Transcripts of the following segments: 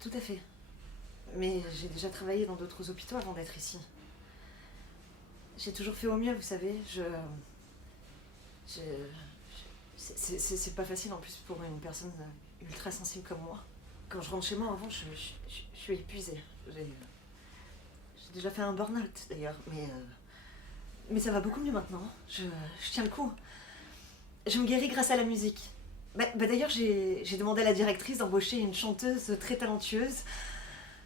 tout à fait. Mais j'ai déjà travaillé dans d'autres hôpitaux avant d'être ici. J'ai toujours fait au mieux, vous savez. Je c'est pas facile en plus pour une personne ultra sensible comme moi. Quand je rentre chez moi, avant, je suis épuisée. J'ai déjà fait un burn-out d'ailleurs, mais ça va beaucoup mieux maintenant. Je tiens le coup. Je me guéris grâce à la musique. D'ailleurs, j'ai demandé à la directrice d'embaucher une chanteuse très talentueuse.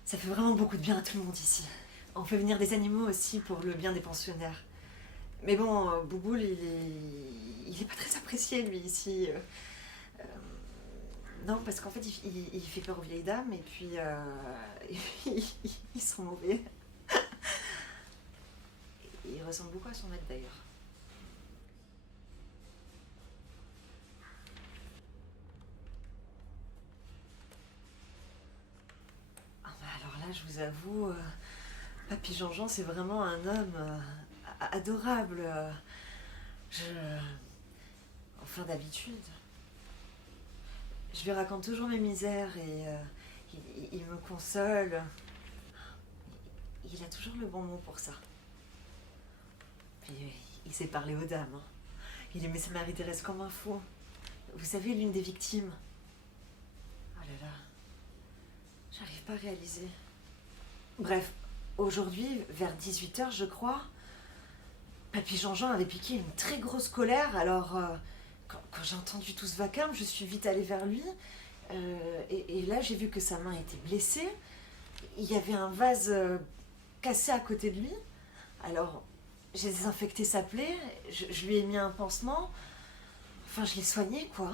Ça fait vraiment beaucoup de bien à tout le monde ici. On fait venir des animaux aussi pour le bien des pensionnaires. Mais bon, Bouboule, il est pas très apprécié lui ici. Non, parce qu'en fait, il fait peur aux vieilles dames et puis ils sont mauvais. Il ressemble beaucoup à son maître d'ailleurs. Ah bah alors là, je vous avoue, Papy Jean-Jean, c'est vraiment un homme adorable. Je... Enfin, d'habitude. Je lui raconte toujours mes misères et il me console. Il a toujours le bon mot pour ça. Puis il sait parler aux dames. Hein. Il aimait sa Marie-Thérèse comme un fou. Vous savez, l'une des victimes. Oh là là, j'arrive pas à réaliser. Bref, aujourd'hui, vers 18h, je crois, Papy Jean-Jean avait piqué une très grosse colère, alors quand j'ai entendu tout ce vacarme, je suis vite allée vers lui, et là j'ai vu que sa main était blessée, il y avait un vase cassé à côté de lui, alors j'ai désinfecté sa plaie, je lui ai mis un pansement, enfin je l'ai soigné quoi.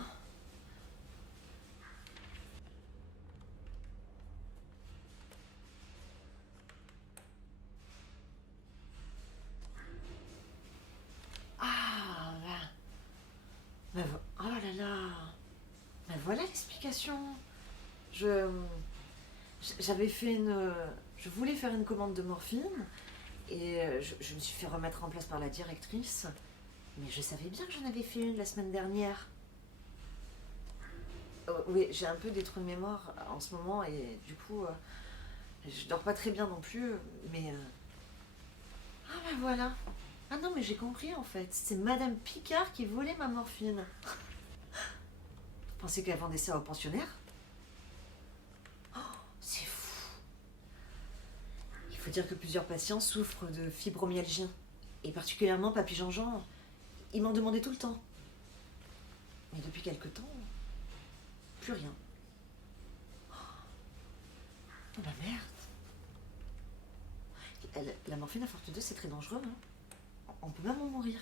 Ah, oh là là, voilà l'explication. Je, j'avais fait une, je voulais faire une commande de morphine et je me suis fait remettre en place par la directrice. Mais je savais bien que j'en avais fait une la semaine dernière. Oui, j'ai un peu des trous de mémoire en ce moment et du coup, je dors pas très bien non plus. Mais ah ben voilà. Ah non, mais j'ai compris en fait. C'est Madame Picard qui volait ma morphine. Vous pensez qu'elle vendait ça aux pensionnaires? C'est fou. Il faut dire que plusieurs patients souffrent de fibromyalgie. Et particulièrement Papy Jean-Jean. Ils m'en demandaient tout le temps. Mais depuis quelque temps, plus rien. Oh bah merde. La morphine à forte dose, c'est très dangereux. Hein. On peut même en mourir.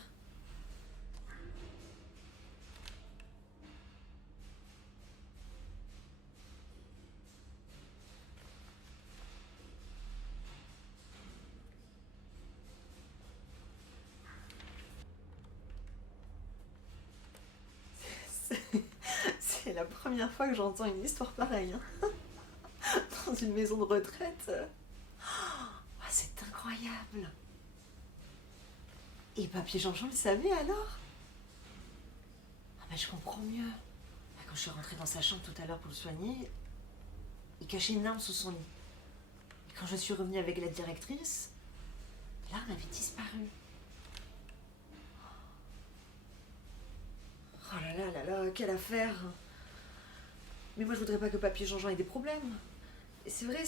C'est la première fois que j'entends une histoire pareille. Hein. Dans une maison de retraite. Oh, c'est incroyable. Et Papy Jean-Jean le savait alors? Ah ben je comprends mieux. Quand je suis rentrée dans sa chambre tout à l'heure pour le soigner, il cachait une arme sous son lit. Et quand je suis revenue avec la directrice, l'arme avait disparu. Oh là là là là, quelle affaire. Mais moi je voudrais pas que Papy Jean-Jean ait des problèmes. Et c'est vrai,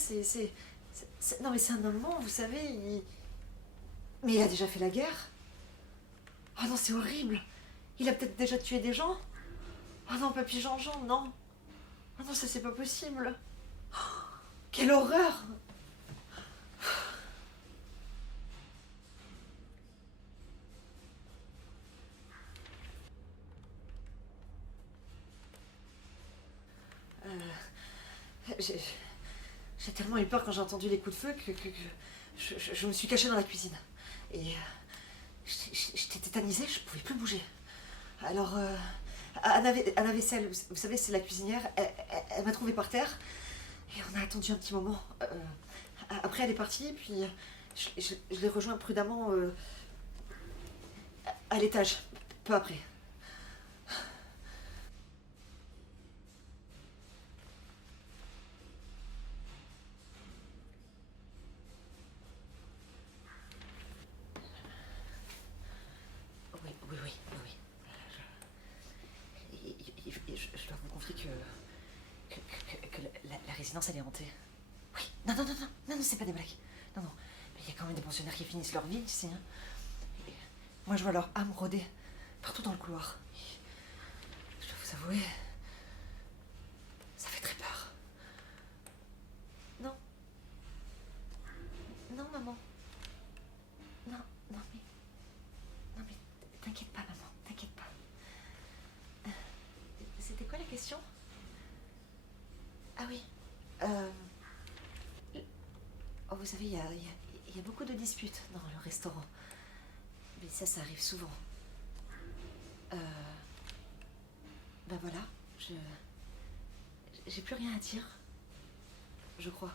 non mais c'est un Allemand, vous savez, mais il a déjà fait la guerre. Oh non, c'est horrible. Il a peut-être déjà tué des gens. Oh non, Papy Jean-Jean, non. Oh non, ça c'est pas possible. Quelle horreur. J'ai tellement eu peur quand j'ai entendu les coups de feu que je me suis cachée dans la cuisine. Et j'étais tétanisée, je pouvais plus bouger. Alors, Anna Vaisselle, vous savez, c'est la cuisinière, elle m'a trouvée par terre. Et on a attendu un petit moment. Après, elle est partie, puis je l'ai rejoint prudemment à l'étage, peu après. résidence, elle est hantée. Oui, non, non, non, non, non, non, c'est pas des blagues. Non, non, mais il y a quand même des pensionnaires qui finissent leur vie ici. Hein. Et moi, je vois leur âme rôder partout dans le couloir. Et je dois vous avouer, ça fait très peur. Non. Non, maman. Non, non, mais... Non, mais t'inquiète pas, maman, t'inquiète pas. C'était quoi la question? Ah oui. Oh, vous savez, il y a beaucoup de disputes dans le restaurant. Mais ça arrive souvent. Ben voilà, j'ai plus rien à dire, je crois.